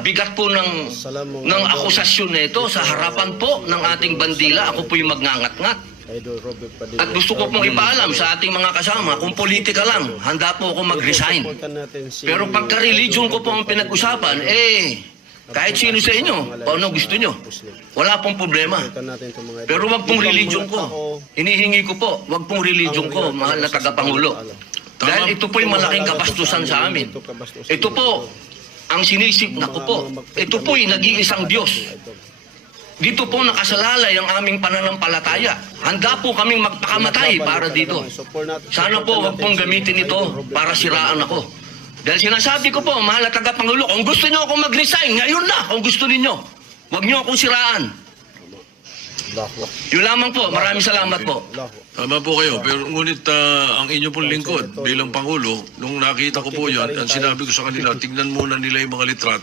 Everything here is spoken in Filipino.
bigat po ng, Salamat. ng akusasyon nito sa harapan po ng ating bandila. Ako magngangat-ngat. Idol Robert Padilla. At gusto ko pong ipaalam sa ating mga kasama, kung politika lang, handa po ako mag-resign. Pero pagka religion ko po ang pinag-usapan, eh, kahit sino sa inyo, kung ano gusto nyo, wala pong problema. Pero wag pong religion ko. Hinihingi ko po, wag pong religion ko, mahal na tagapangulo. Dahil ito po'y malaking kabastusan sa amin. Ito po, ang sinisip na ko po, ito po'y nag-iisang Diyos. Dito po nakasalalay ang aming pananampalataya. Handa po kaming magpakamatay para dito. Sana po wag pong gamitin ito para siraan ako. Dahil sinasabi ko po, mahal na tagapangulo, kung gusto niyo ako mag-resign, ngayon na, kung gusto ninyo. Huwag niyo akong siraan. Lahwa. Yun lamang po. Maraming salamat po. Lahwa. Tama po kayo, pero ngunit ah, ang inyo pong lingkod bilang Pangulo, nung nakita ko po yan, ang sinabi ko sa kanila, tingnan muna nila yung mga litrato.